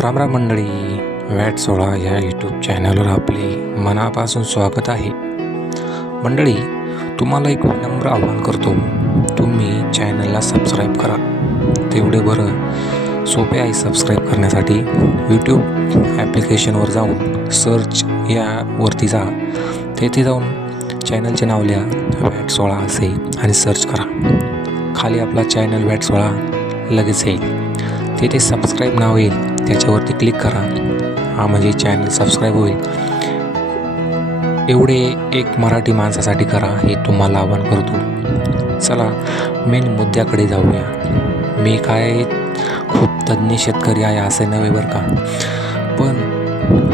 रामराम मंडळी, वॅट 16 या यूट्यूब चॅनलवर आपले मनापासून स्वागत आहे. मंडळी, तुम्हाला एक विनम्र आवाहन करतो, तुम्ही चॅनलला सबस्क्राईब करा. तेवढे बरं सोपे आहे सबस्क्राईब करण्यासाठी. यूट्यूब ॲप्लिकेशनवर जाऊन सर्च यावरती जा. तेथे जाऊन चॅनलचे नाव लिहा वॅट 16 असे आणि सर्च करा. खाली आपला चॅनल वॅट 16 लगेच येईल. तेथे सबस्क्राईब नाव येईल, त्याच्यावरती क्लिक करा. हा म्हणजे चॅनल सबस्क्राईब होईल. एवढे एक मराठी माणसासाठी करा, हे तुम्हाला आवाहन करतो. चला मेन मुद्द्याकडे जाऊया. मी काय खूप तज्ज्ञ शेतकरी आहे असे नव्हे बरं का, पण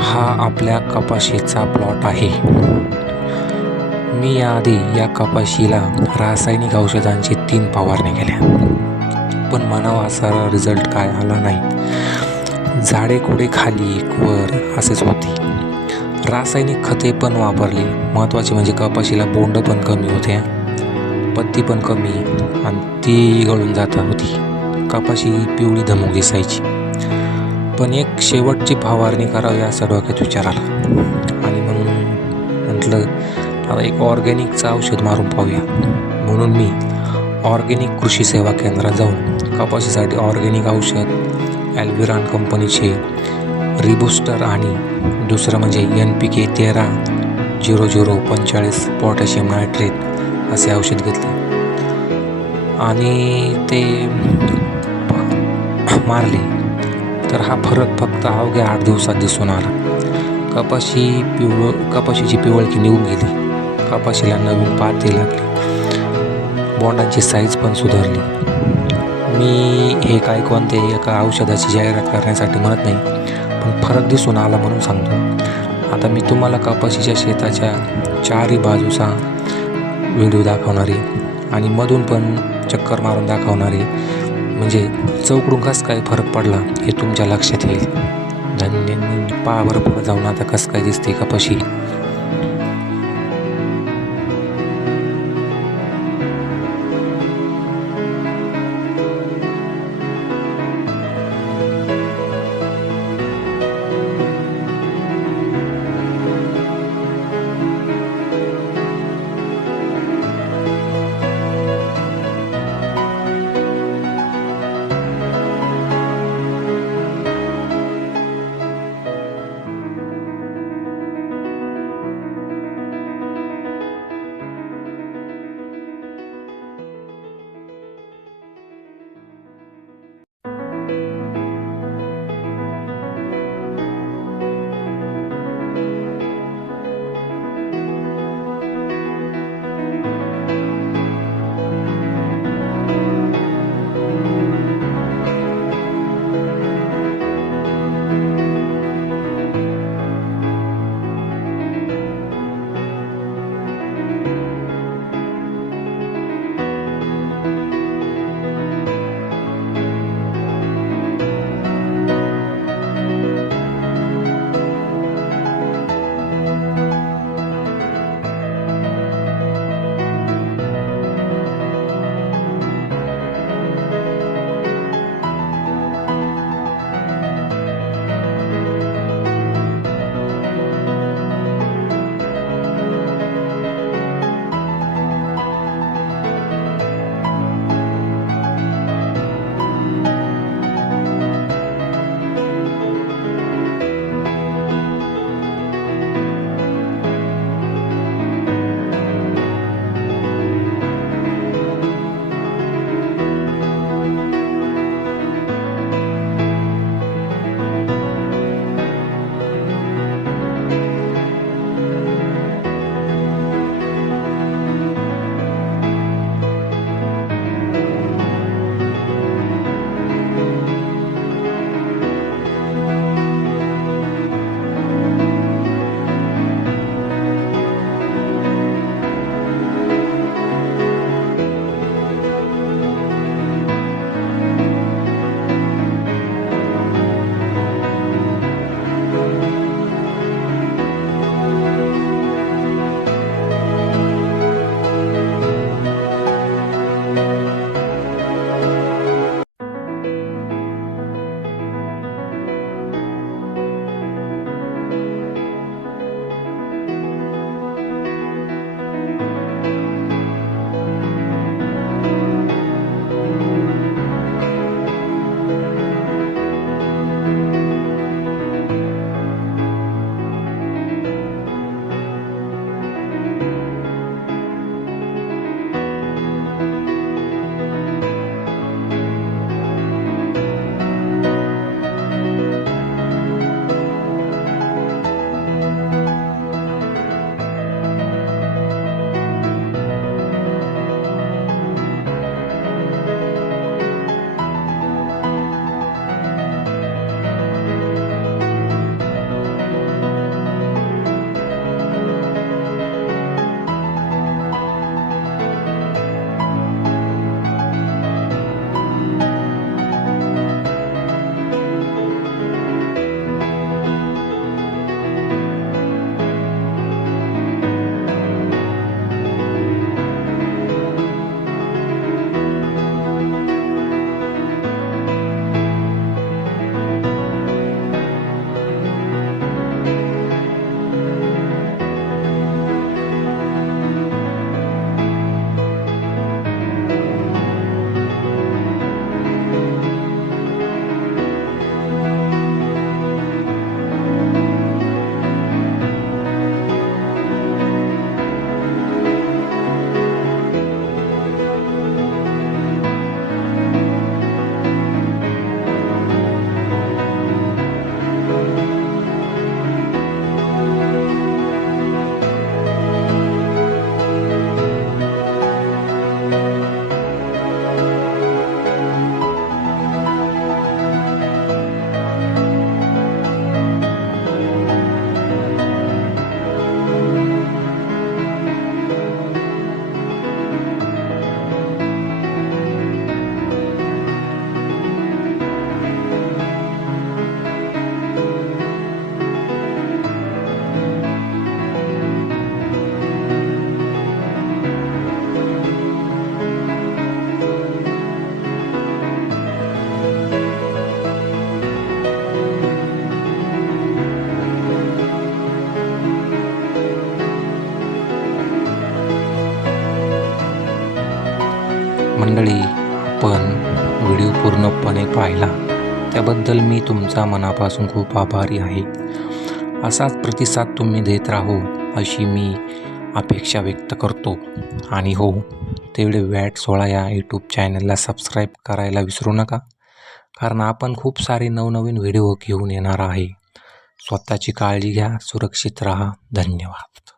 हा आपल्या कपाशीचा प्लॉट आहे. मी याआधी या कपाशीला रासायनिक औषधांची 3 फवारणी केल्या, पण म्हणावा असा रिझल्ट काय आला नाही. झाडे कुठे खाली वर असेच होती. रासायनिक खते पण वापरली. महत्त्वाचे म्हणजे कपाशीला बोंड पण कमी होते, पत्ती पण कमी आणि ती गळून जात होती. कपाशी पिवळी धमक दिसायची. पण एक शेवटची फवारणी करावी असा डोक्यात विचार आला आणि मग म्हटलं आता एक ऑर्गॅनिकचं औषध मारून पाहूया. म्हणून मी ऑर्गॅनिक कृषी सेवा केंद्रात जाऊन कपाशीसाठी ऑर्गॅनिक औषध ॲल्विरॉन कंपनीचे रिबूस्टर आणि दुसरं म्हणजे NPK 13-00-45 पोटॅशियम नायट्रेट असे औषध घेतले आणि ते मारले. तर हा फरक फक्त अवघ्या 8 दिवसात दिसून आला. कपाशीची पिवळकी निघून गेली. कपाशीला नवीन पाते लागली. बोंडांची साईज पण सुधारली. मी हे काय कोणते एका औषधाची जाहिरात करण्यासाठी म्हणत नाही, पण फरक दिसून आला म्हणून सांगतो. आता मी तुम्हाला कपाशीच्या शेताच्या 4ही बाजूचा व्हिडिओ दाखवणारे आणि मधून पण चक्कर मारून दाखवणारे, म्हणजे चौकडून कसं काय फरक पडला हे तुमच्या लक्षात येईल. धन्य. पहा बरं पुढं जाऊन आता कसं काय दिसते कपाशी. त्याबद्दल मी तुमचा मनापासून खूप आभारी आहे. असाच प्रतिसाद तुम्ही देत राहो अशी मी अपेक्षा व्यक्त करतो. आणि हो, तेवढे वॅट16 या यूट्यूब चॅनलला सबस्क्राईब करायला विसरू नका, कारण आपण खूप सारे नवनवीन व्हिडिओ घेऊन येणार आहे. स्वतःची काळजी घ्या, सुरक्षित राहा. धन्यवाद.